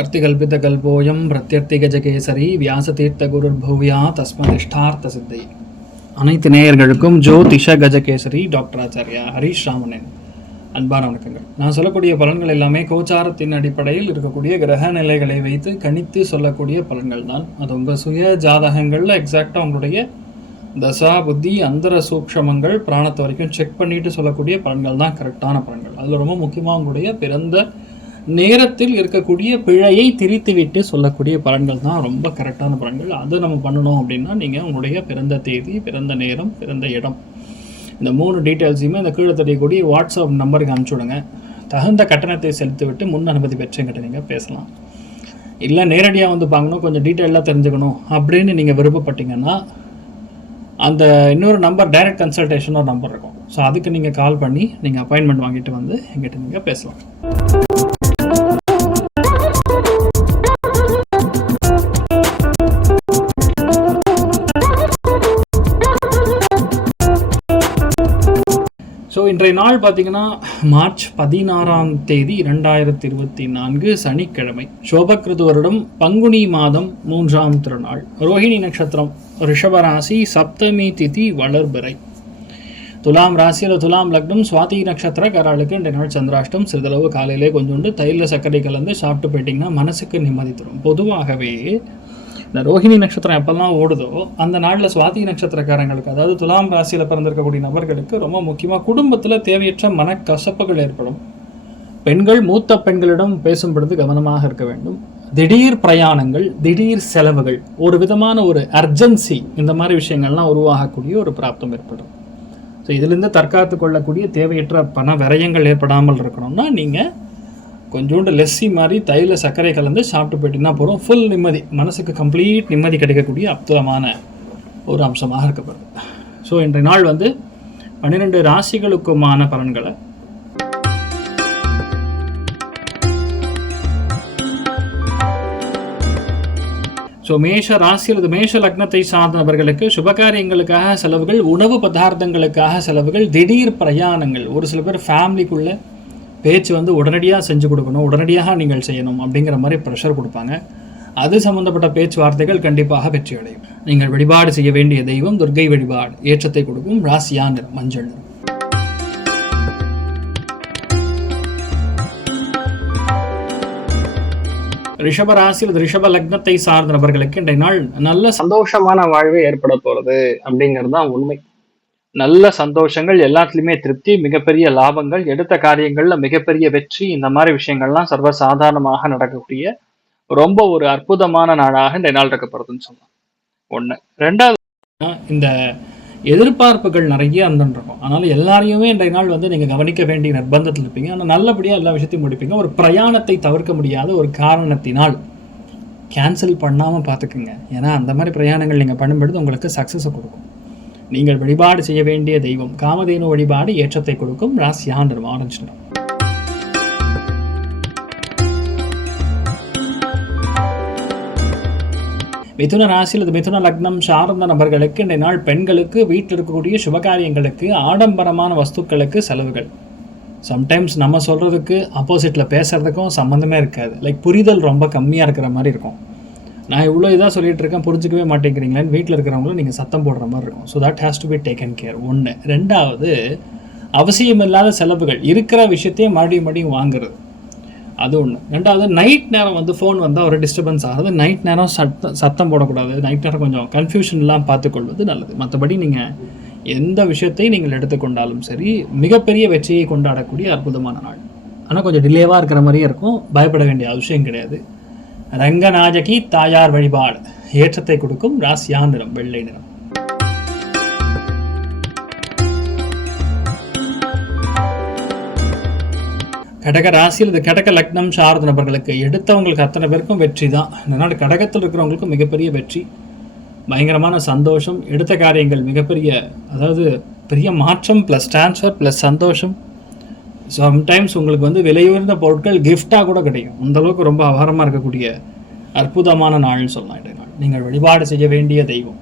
अर्तिकल्पितकल्पोऽयं प्रत्यर्तिगजकेसरी व्यासतीर्थगुरुर्भूया तस्मदिष्टार्थ सिद्धि. அனைத்து நேயர்களுக்கும் ஜோதிஷ கஜகேசரி டாக்டர் ஆச்சாரியா ஹரீஷ் ராமனின் அன்பான வணக்கங்கள். நான் சொல்லக்கூடிய பலன்கள் எல்லாமே கோச்சாரத்தின் அடிப்படையில் இருக்கக்கூடிய கிரக நிலைகளை வைத்து கணித்து சொல்லக்கூடிய பலன்கள் தான். அது உங்கள் சுய ஜாதகங்களில் எக்ஸாக்டாக உங்களுடைய தசா புத்தி அந்தர சூக்ஷமங்கள் பிராணத்தை வரைக்கும் செக் பண்ணிட்டு சொல்லக்கூடிய பலன்கள் தான் கரெக்டான பலன்கள். அதில் ரொம்ப முக்கியமாக உங்களுடைய பிறந்த நேரத்தில் இருக்கக்கூடிய பிழையை திரித்துவிட்டு சொல்லக்கூடிய பலன்கள் தான் ரொம்ப கரெக்டான பலன்கள். அதை நம்ம பண்ணணும் அப்படின்னா நீங்கள் உங்களுடைய பிறந்த தேதி, பிறந்த நேரம், பிறந்த இடம், இந்த 3 டீட்டெயில்ஸையுமே இந்த கீழே தெரியக்கூடிய வாட்ஸ்அப் நம்பருக்கு அனுப்பிச்சுடுங்க. தகுந்த கட்டணத்தை செலுத்திவிட்டு முன் அனுமதி பெற்றுங்கிட்ட நீங்கள் பேசலாம். இல்லை நேரடியாக வந்து பார்க்கணும், கொஞ்சம் டீட்டெயிலாக தெரிஞ்சுக்கணும் அப்படின்னு நீங்கள் விருப்பப்பட்டீங்கன்னா அந்த இன்னொரு நம்பர் டைரக்ட் கன்சல்டேஷன் ஒரு நம்பர் இருக்கும். ஸோ அதுக்கு நீங்கள் கால் பண்ணி நீங்கள் அப்பாயின்மெண்ட் வாங்கிட்டு வந்து எங்கிட்ட நீங்கள் பேசலாம். ஸோ இன்றைய நாள் பார்த்திங்கன்னா மார்ச் 16ஆம் தேதி 2024 சனிக்கிழமை, சோபக்கிருது வருடம் பங்குனி மாதம் 3ஆம் திருநாள், ரோஹிணி நட்சத்திரம், ரிஷபராசி, சப்தமி திதி வளர்பிறை, துலாம் ராசியில் துலாம் லக்னம், சுவாதி நட்சத்திரக்காரர்களுக்கு இன்றைய நாள் சந்திராஷ்டம். சிறிதளவு காலையிலே கொஞ்சோண்டு தைல சர்க்கரை கலந்து சாப்பிட்டு போயிட்டிங்கன்னா மனசுக்கு நிம்மதி தரும். பொதுவாகவே இந்த ரோஹிணி நட்சத்திரம் எப்பெல்லாம் ஓடுதோ அந்த நாளில் சுவாதி நட்சத்திரக்காரங்களுக்கு, அதாவது துலாம் ராசியில் பிறந்திருக்கக்கூடிய நபர்களுக்கு ரொம்ப முக்கியமாக குடும்பத்தில் தேவையற்ற மனக்கசப்புகள் ஏற்படும். பெண்கள் மூத்த பெண்களிடம் பேசும் பொழுது கவனமாக இருக்க வேண்டும். திடீர் பிரயாணங்கள், திடீர் செலவுகள், ஒரு விதமான ஒரு அர்ஜென்சி, இந்த மாதிரி விஷயங்கள்லாம் உருவாகக்கூடிய ஒரு பிராப்தம் ஏற்படும். ஸோ இதிலிருந்து தற்காத்து கொள்ளக்கூடிய தேவையற்ற பண விரயங்கள் ஏற்படாமல் இருக்கணும்னா நீங்கள் கொஞ்சோண்டு லெஸ்ஸி மாதிரி தைல சர்க்கரை கலந்து சாப்பிட்டு போயிட்டீங்கன்னா போகிறோம். ஃபுல் நிம்மதி, மனசுக்கு கம்ப்ளீட் நிம்மதி கிடைக்கக்கூடிய அற்புதமான ஒரு அம்சமாக இருக்கப்படுது. ஸோ இன்றைய நாள் வந்து 12 ராசிகளுக்குமான பலன்களை மேஷ ராசி அல்லது மேஷ லக்னத்தை சார்ந்தவர்களுக்கு சுபகாரியங்களுக்காக செலவுகள், உணவு பதார்த்தங்களுக்காக செலவுகள், திடீர் பிரயாணங்கள். ஒரு சில பேர் ஃபேமிலிக்குள்ளே பேச்சு வந்து உடனடியாக செஞ்சு கொடுக்கணும், உடனடியாக நீங்கள் செய்யணும் அப்படிங்கிற மாதிரி ப்ரெஷர் கொடுப்பாங்க. அது சம்மந்தப்பட்ட பேச்சுவார்த்தைகள் கண்டிப்பாக வெற்றி அடையும். நீங்கள் வழிபாடு செய்ய வேண்டிய தெய்வம் துர்க்கை வழிபாடு, ஏற்றத்தை கொடுக்கும். ராசியா நிறம் மஞ்சள் நிறம். ரிஷப ராசியில் ரிஷப லக்னத்தை சார்ந்த நபர்களுக்கு இன்றைய நாள் நல்ல சந்தோஷமான வாழ்வு ஏற்பட போகிறது அப்படிங்கிறது தான் உண்மை. நல்ல சந்தோஷங்கள், எல்லாத்துலேயுமே திருப்தி, மிகப்பெரிய லாபங்கள், எடுத்த காரியங்களில் மிகப்பெரிய வெற்றி, இந்த மாதிரி விஷயங்கள்லாம் சர்வசாதாரணமாக நடக்கக்கூடிய ரொம்ப ஒரு அற்புதமான நாளாக இந்த நாள் இருக்கப்படுறதுன்னு சொல்லலாம். 1. 2வது, இந்த எதிர்பார்ப்புகள் நிறைய இருந்துருக்கும். அதனால் எல்லாரையுமே இன்றைய நாள் வந்து நீங்கள் கவனிக்க வேண்டிய நிர்பந்தத்தில் இருப்பீங்க. ஆனால் நல்லபடியாக எல்லா விஷயத்தையும் முடிப்பீங்க. ஒரு பிரயாணத்தை தவிர்க்க முடியாத ஒரு காரணத்தினால் கேன்சல் பண்ணாமல் பார்த்துக்குங்க. ஏன்னா அந்த மாதிரி பிரயாணங்கள் நீங்கள் பண்ணும்பொழுது உங்களுக்கு சக்ஸஸை கொடுக்கும். நீங்கள் வழிபாடு செய்ய வேண்டிய தெய்வம் காமதேனு வழிபாடு, ஏற்றத்தை கொடுக்கும். ராசியா நிறம் ஆரஞ்சு நிறம். மிதுன ராசியில் அது மிதுன லக்னம் சார்ந்த நபர்களுக்கு இன்றைய நாள் பெண்களுக்கு வீட்டில் இருக்கக்கூடிய சுபகாரியங்களுக்கு, ஆடம்பரமான வஸ்துக்களுக்கு செலவுகள். சம்டைம்ஸ் நம்ம சொல்கிறதுக்கு ஆப்போசிட்டில் பேசுகிறதுக்கும் சம்மந்தமே இருக்காது. லைக் புரிதல் ரொம்ப கம்மியாக இருக்கிற மாதிரி இருக்கும். நான் இவ்வளோ இதாக சொல்லிட்டு இருக்கேன், புரிஞ்சிக்கவே மாட்டேங்கிறீங்களேன்னு வீட்டில் இருக்கிறவங்களும் நீங்கள் சத்தம் போடுற மாதிரி இருக்கும். So that has to be taken care. 1. 2வது, அவசியமில்லாத செலவுகள், இருக்கிற விஷயத்தையும் மறுபடியும் வாங்குறது, அது 1. 2வது, நைட் நேரம் வந்து ஃபோன் வந்தால் ஒரு டிஸ்டர்பன்ஸ் ஆகுது. நைட் நேரம் சத்தம் போடக்கூடாது. நைட் நேரம் கொஞ்சம் கன்ஃபியூஷன்லாம் பார்த்துக்கொள்வது நல்லது. மற்றபடி நீங்கள் எந்த விஷயத்தை நீங்கள் எடுத்துக்கொண்டாலும் சரி, மிகப்பெரிய வெற்றியை கொண்டாடக்கூடிய அற்புதமான நாள். ஆனால் கொஞ்சம் டிலேவாக இருக்கிற மாதிரியே இருக்கும். பயப்பட வேண்டிய அவசியம் கிடையாது. ரங்கநாயகி தாயார் வழிபாடு, ஏற்றத்தை கொடுக்கும். ராசியா நிறம் வெள்ளை நிறம். கடக ராசியில் இது கடக லக்னம் சார்ந்த நபர்களுக்கு எடுத்தவங்களுக்கு அத்தனை பேருக்கும் வெற்றி தான். இதனால் கடகத்தில் இருக்கிறவங்களுக்கும் மிகப்பெரிய வெற்றி, பயங்கரமான சந்தோஷம், எடுத்த காரியங்கள் மிகப்பெரிய, அதாவது பெரிய மாற்றம் ப்ளஸ் டிரான்ஸ்ஃபர் ப்ளஸ் சந்தோஷம். சம்டைம்ஸ் உங்களுக்கு வந்து விலையுயர்ந்த பொருட்கள் கிஃப்டாக கூட கிடைக்கும். அந்தளவுக்கு ரொம்ப அபாரமாக இருக்கக்கூடிய அற்புதமான நாள்னு சொல்லலாம் இன்றைய நாள். நீங்கள் வழிபாடு செய்ய வேண்டிய தெய்வம்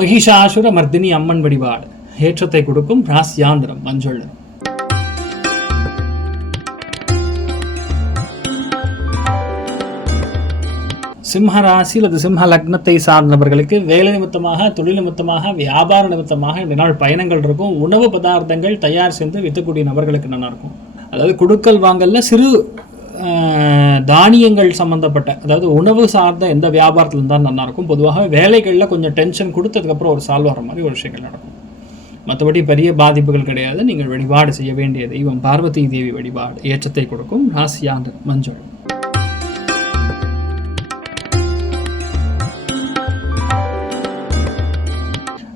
மகிஷாசுர மர்தினி அம்மன் வழிபாடு, ஏற்றத்தை கொடுக்கும். ராசியா நிறம் மஞ்சள் நிறம். சிம்ம ராசி அல்லது சிம்ம லக்னத்தை சார்ந்தவர்களுக்கு வேலை நிமித்தமாக, தொழில் நிமித்தமாக, வியாபார நிமித்தமாக இந்த நாள் பயணங்கள் இருக்கும். உணவு பதார்த்தங்கள் தயார் செய்து விற்கக்கூடிய நபர்களுக்கு நல்லா இருக்கும். அதாவது குடுக்கல் வாங்கல்ல சிறு தானியங்கள் சம்மந்தப்பட்ட, அதாவது உணவு சார்ந்த எந்த வியாபாரத்தில் இருந்தால் நல்லாயிருக்கும். பொதுவாக வேலைகளில் கொஞ்சம் டென்ஷன் கொடுத்ததுக்கப்புறம் ஒரு சால்வ் வர மாதிரி ஒரு விஷயங்கள் நடக்கும். மற்றபடி பெரிய பாதிப்புகள் கிடையாது. நீங்கள் வழிபாடு செய்ய வேண்டிய தெய்வம் பார்வதி தேவி வழிபாடு ஏற்றத்தை கொடுக்கும். ராசியாண்டு மஞ்சள்.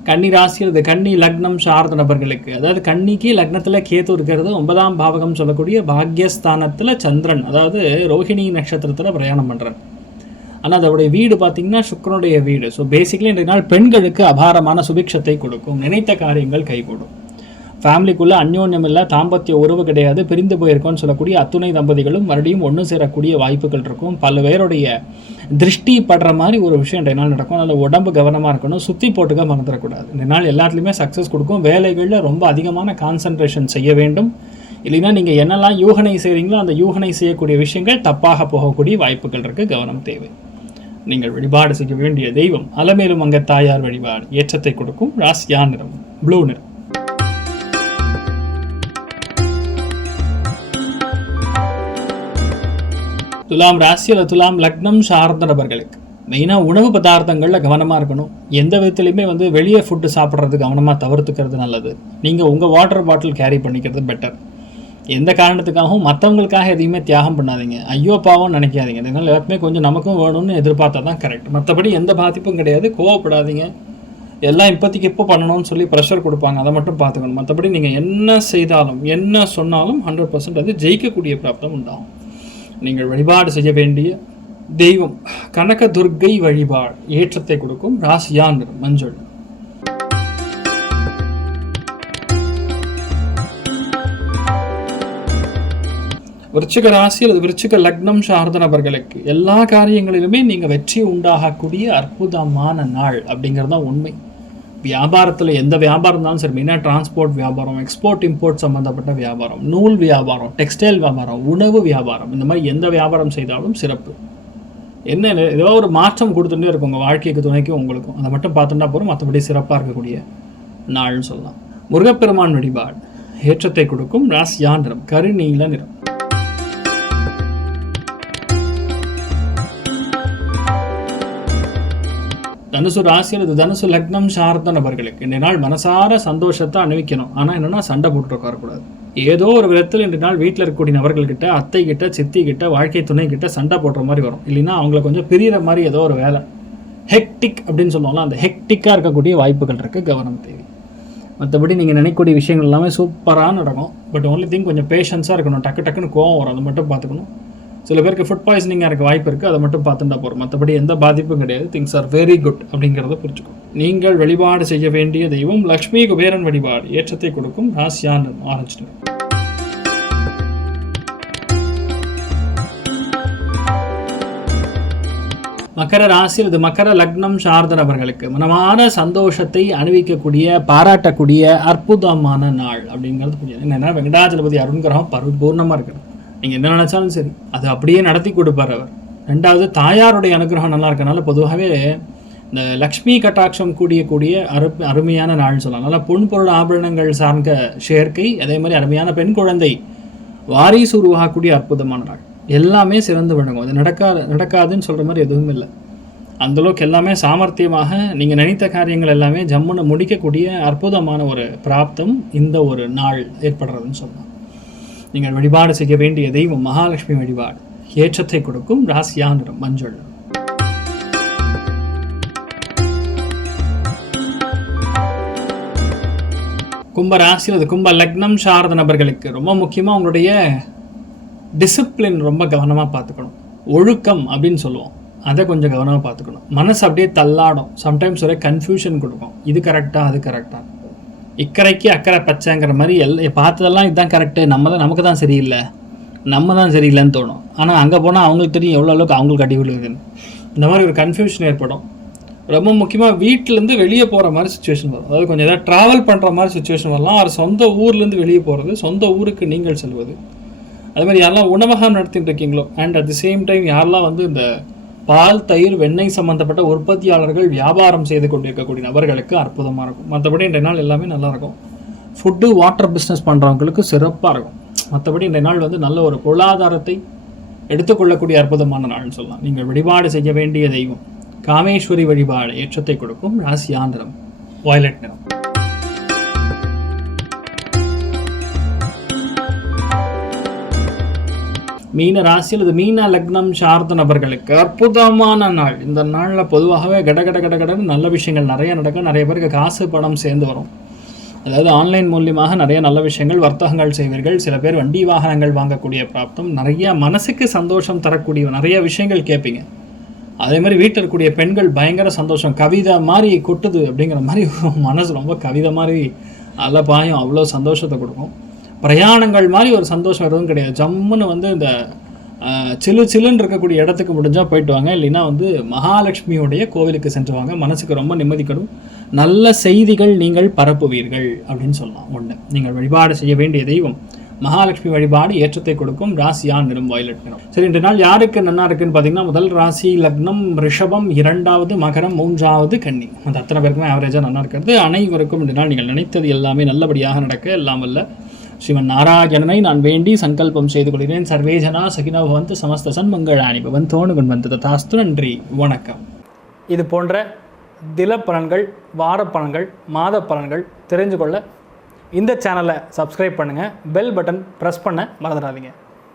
கன்னி ராசி அல்லது கன்னி லக்னம் சார்ந்த நபர்களுக்கு, அதாவது கன்னிக்கு லக்னத்தில் கேத்து இருக்கிறது, 9ஆம் பாவகம் சொல்லக்கூடிய பாக்யஸ்தானத்தில் சந்திரன், அதாவது ரோஹிணி நட்சத்திரத்தில் பிரயாணம் பண்ணுறார். ஆனால் அதோடைய வீடு பார்த்திங்கன்னா சுக்கிரனுடைய வீடு. ஸோ பேசிக்கலி இன்றைய நாள் பெண்களுக்கு அபாரமான சுபிக்ஷத்தை கொடுக்கும். நினைத்த காரியங்கள் கைகூடும். ஃபேமிலிக்குள்ளே அந்யோன்யம் இல்லை, தாம்பத்திய உறவு கிடையாது, பிரிந்து போயிருக்கோன்னு சொல்லக்கூடிய அத்துணை தம்பதிகளும் மறுபடியும் ஒன்று சேரக்கூடிய வாய்ப்புகள் இருக்கும். பல பேருடைய திருஷ்டி படுற மாதிரி ஒரு விஷயம் இன்றைய நாள் நடக்கும். அதில் உடம்பு கவனமாக இருக்கணும். சுற்றி போட்டுக்க மறந்துடக்கூடாது. இந்த நாள் எல்லாத்துலேயுமே சக்ஸஸ் கொடுக்கும். வேலைகளில் ரொம்ப அதிகமான கான்சன்ட்ரேஷன் செய்ய வேண்டும். இல்லைன்னா நீங்கள் என்னெல்லாம் யூகனை செய்கிறீங்களோ அந்த யூகனை செய்யக்கூடிய விஷயங்கள் தப்பாக போகக்கூடிய வாய்ப்புகள் இருக்குது. கவனம் தேவை. நீங்கள் வழிபாடு செய்ய வேண்டிய தெய்வம் அலமேலும் அங்க தாயார் வழிபாடு ஏற்றத்தை கொடுக்கும். ராசியா நிறம் ப்ளூ நிறம். துலாம் ராசி அல்லது துலாம் லக்னம் சார்ந்த நபர்களுக்கு மெயினாக உணவு பதார்த்தங்களில் கவனமாக இருக்கணும். எந்த விதத்துலையுமே வெளியே ஃபுட்டு சாப்பிட்றது கவனமாக தவிர்த்துக்கிறது நல்லது. நீங்கள் உங்கள் வாட்டர் பாட்டில் கேரி பண்ணிக்கிறது பெட்டர். எந்த காரணத்துக்காகவும் மற்றவங்களுக்காக எதையுமே தியாகம் பண்ணாதீங்க. ஐயோ பாவம் நினைக்காதீங்க. இதனால் எல்லாத்துமே கொஞ்சம் நமக்கும் வேணும்னு எதிர்பார்த்தா தான் கரெக்ட். மற்றபடி எந்த பாதிப்பும் கிடையாது. கோவப்படாதீங்க. எல்லாம் இப்போதைக்கு எப்போ பண்ணணும்னு சொல்லி ப்ரெஷர் கொடுப்பாங்க, அதை மட்டும் பார்த்துக்கணும். மற்றபடி நீங்கள் என்ன செய்தாலும் என்ன சொன்னாலும் 100% அது ஜெயிக்கக்கூடிய பிராப்தம் உண்டாகும். நீங்கள் வழிபாடு செய்ய வேண்டிய தெய்வம் கனக துர்க்கை வழிபாடு ஏற்றத்தை கொடுக்கும். ராசியா நிறம் மஞ்சள். விருச்சிக ராசி அல்லது விருச்சிக லக்னம் சார்ந்த நபர்களுக்கு எல்லா காரியங்களிலுமே நீங்கள் வெற்றி உண்டாகக்கூடிய அற்புதமான நாள் அப்படிங்கிறது தான் உண்மை. வியாபாரத்தில் எந்த வியாபாரம் இருந்தாலும் சரி, மெயினாக டிரான்ஸ்போர்ட் வியாபாரம், எக்ஸ்போர்ட் இம்போர்ட் சம்மந்தப்பட்ட வியாபாரம், நூல் வியாபாரம், டெக்ஸ்டைல் வியாபாரம், உணவு வியாபாரம், இந்த மாதிரி எந்த வியாபாரம் செய்தாலும் சிறப்பு. என்ன ஏதோ ஒரு மாற்றம் கொடுத்துட்டே இருக்கும் உங்கள் வாழ்க்கைக்கு, துணைக்கும், உங்களுக்கும். அதை மட்டும் பார்த்துட்டா போகிறோம். மற்றபடி சிறப்பாக இருக்கக்கூடிய நாள்னு சொல்லலாம். முருகப்பெருமான் வழிபாடு ஏற்றத்தை கொடுக்கும். ராசியா நிறம் கருநீல நிறம். தனுசு ராசி அல்லது தனுசு லக்னம் சார்ந்த நபர்களுக்கு இந்த நாள் மனசார சந்தோஷத்தை அனுபவிக்கணும். ஆனால் என்னென்னா சண்டை போட்டு உட்காரக்கூடாது. ஏதோ ஒரு விதத்தில் இந்த நாள் வீட்டில் இருக்கக்கூடிய நபர்கள்கிட்ட, அத்தை கிட்ட, சித்தி கிட்ட, வாழ்க்கை துணை கிட்ட சண்டை போடுற மாதிரி வரும். இல்லைன்னா அவங்கள கொஞ்சம் பிரிகிற மாதிரி ஏதோ ஒரு வேலை, ஹெக்டிக் அப்படின்னு சொல்லுவாங்களா, அந்த ஹெக்டிக்காக இருக்கக்கூடிய வாய்ப்புகள் இருக்குது. கவனம் தேவை. மற்றபடி நீங்கள் நினைக்கக்கூடிய விஷயங்கள் எல்லாமே சூப்பராக நடக்கும். பட் ஒன்லி திங் கொஞ்சம் பேஷன்ஸாக இருக்கணும். டக்கு டக்குன்னு கோவம் வரும், அதை மட்டும் பார்த்துக்கணும். சில பேருக்கு ஃபுட் பாய்சனிங்காக இருக்க வாய்ப்பு இருக்குது. அதை மட்டும் பார்த்துட்டா போகிறோம். மற்றபடி எந்த பாதிப்பும் கிடையாது. திங்ஸ் ஆர் வெரி குட் அப்படிங்கிறத புரிஞ்சுக்கும். நீங்கள் வழிபாடு செய்ய வேண்டிய தெய்வம் லக்ஷ்மி குபேரன் வழிபாடு ஏற்றத்தை கொடுக்கும். ராசியா நிறம் ஆரஞ்சு நிறம். மகர ராசி அல்லது மகர லக்னம் சார்ந்த நபர்களுக்கு மனமான சந்தோஷத்தை அனுபவிக்கக்கூடிய, பாராட்டக்கூடிய அற்புதமான நாள் அப்படிங்கிறது புரியுது. என்னென்னா வெங்கடாஜலபதி அருண்கிரகம் பரிபூர்ணமாக இருக்குது. நீங்கள் என்ன நினச்சாலும் சரி அது அப்படியே நடத்தி கொடுப்பார் அவர். ரெண்டாவது தாயாருடைய அனுகிரகம் நல்லா இருக்கனால பொதுவாகவே இந்த லக்ஷ்மி கட்டாட்சம் கூடிய அருமையான நாள்னு சொல்லலாம். நல்லா பொன்பொருள் ஆபரணங்கள் சார்ந்த சேர்க்கை, அதே மாதிரி அருமையான பெண் குழந்தை வாரிசு உருவாகக்கூடிய அற்புதமான நாள். எல்லாமே சிறந்து விளங்கும். அது நடக்காதுன்னு சொல்கிற மாதிரி எதுவும் இல்லை. அந்தளவுக்கு எல்லாமே சாமர்த்தியமாக நீங்கள் நினைத்த காரியங்கள் எல்லாமே ஜம்முன்னு முடிக்கக்கூடிய அற்புதமான ஒரு பிராப்தம் இந்த ஒரு நாள் ஏற்படுறதுன்னு சொல்லலாம். நீங்கள் வழிபாடு செய்ய வேண்டிய தெய்வம் மகாலட்சுமி வழிபாடு ஏற்றத்தை கொடுக்கும். ராசியா நிறம் மஞ்சள். கும்ப ராசி அல்லது கும்ப லக்னம் சார்ந்த நபர்களுக்கு ரொம்ப முக்கியமாக உங்களுடைய டிசிப்ளின் ரொம்ப கவனமாக பார்த்துக்கணும். ஒழுக்கம் அப்படின்னு சொல்லுவோம், அதை கொஞ்சம் கவனமாக பார்த்துக்கணும். மனசு அப்படியே தள்ளாடும். சம்டைம்ஸ் ஒரே கன்ஃபியூஷன் கொடுக்கும். இது கரெக்டாக, அது கரெக்டாக, இக்கரைக்கு அக்கறை பச்சைங்கிற மாதிரி பார்த்ததெல்லாம் இதுதான் கரெக்டு, நமக்கு தான் சரியில்லை, நம்ம தான் சரியில்லைன்னு தோணும். ஆனால் அங்கே போனால் அவங்களுக்கு தெரியும் எவ்வளோ அளவுக்கு அவங்களுக்கு அடி விழுகுதுன்னு. இந்த மாதிரி ஒரு கன்ஃபியூஷன் ஏற்படும். ரொம்ப முக்கியமாக வீட்டிலேருந்து வெளியே போகிற மாதிரி சுச்சுவேஷன் வரும். அதாவது கொஞ்சம் ஏதாவது ட்ராவல் பண்ணுற மாதிரி சுச்சுவேஷன் வரலாம். அவர் சொந்த ஊர்லேருந்து வெளியே போகிறது, சொந்த ஊருக்கு நீங்கள் செல்வது. அது மாதிரி யாரெல்லாம் உணவகம் நடத்திட்டு இருக்கீங்களோ, and at the same time யாரெல்லாம் இந்த பால், தயிர், வெண்ணெய் சம்பந்தப்பட்ட உற்பத்தியாளர்கள் வியாபாரம் செய்து கொண்டிருக்கக்கூடிய நபர்களுக்கு அற்புதமாக இருக்கும். மற்றபடி இன்றைய நாள் எல்லாமே நல்லாயிருக்கும். ஃபுட்டு, வாட்டர் பிஸ்னஸ் பண்ணுறவங்களுக்கு சிறப்பாக இருக்கும். மற்றபடி இன்றைய நாள் வந்து நல்ல ஒரு பொருளாதாரத்தை எடுத்துக்கொள்ளக்கூடிய அற்புதமான நாள்னு சொல்லலாம். நீங்கள் வழிபாடு செய்ய வேண்டிய தெய்வம் காமேஸ்வரி வழிபாடு ஏற்றத்தை கொடுக்கும். ராசியா நிறம் வயலட் நிறம். மீன ராசி அல்லது மீன லக்னம் சார்ந்த நபர்களுக்கு அற்புதமான நாள். இந்த நாளில் பொதுவாகவே கடன்னு நல்ல விஷயங்கள் நிறைய நடக்கும். நிறைய பேருக்கு காசு பணம் சேர்ந்து வரும். அதாவது ஆன்லைன் மூலியமாக நிறைய நல்ல விஷயங்கள், வர்த்தகங்கள் செய்வீர்கள். சில பேர் வண்டி வாகனங்கள் வாங்கக்கூடிய பிராப்தம், நிறைய மனசுக்கு சந்தோஷம் தரக்கூடிய நிறைய விஷயங்கள் கேட்பீங்க. அதே மாதிரி வீட்டில் இருக்கக்கூடிய பெண்கள் பயங்கர சந்தோஷம், கவிதை மாதிரி கொட்டுது அப்படிங்கிற மாதிரி மனசு ரொம்ப கவிதை மாதிரி நல்ல பாயம், அவ்வளோ சந்தோஷத்தை கொடுக்கும். பிரயாணங்கள் மாதிரி ஒரு சந்தோஷம் எதுவும் கிடையாது. ஜம்முன்னு வந்து இந்த சில்லுன்னு இருக்கக்கூடிய இடத்துக்கு முடிஞ்சால் போயிட்டு வாங்க. இல்லைன்னா வந்து மகாலட்சுமியோடைய கோவிலுக்கு சென்று வாங்க. மனசுக்கு ரொம்ப நிம்மதிக்கணும். நல்ல செய்திகள் நீங்கள் பரப்புவீர்கள் அப்படின்னு சொல்லலாம். ஒன்று, நீங்கள் வழிபாடு செய்ய வேண்டிய தெய்வம் மகாலட்சுமி வழிபாடு ஏற்றத்தை கொடுக்கும். ராசியா நிறம் வயலட் நிறம். சரி, இன்று நாள் யாருக்கு நல்லா இருக்குன்னு பார்த்தீங்கன்னா, முதல் ராசி லக்னம் ரிஷபம், 2வது மகரம், 3வது கன்னி. அந்த அத்தனை பேருக்குமே ஆவரேஜாக நல்லா இருக்கிறது. அனைவருக்கும் இன்று நாள் நீங்கள் நினைத்தது எல்லாமே நல்லபடியாக நடக்க எல்லாம் வல்ல ஸ்ரீமன் நாராயணனை நான் வேண்டி சங்கல்பம் செய்து கொள்கிறேன். சர்வேஜனா சகினோ பவந்து சமஸ்த சன்மங்களானி பவந்தோனு கொண்டு தாஸ்து. நன்றி, வணக்கம். இது போன்ற தில பலன்கள், வார பலன்கள், மாத பலன்கள் தெரிஞ்சு கொள்ள இந்த சேனலை சப்ஸ்கிரைப் பண்ணுங்கள். பெல் பட்டன் ப்ரெஸ் பண்ண மறந்துடாதீங்க.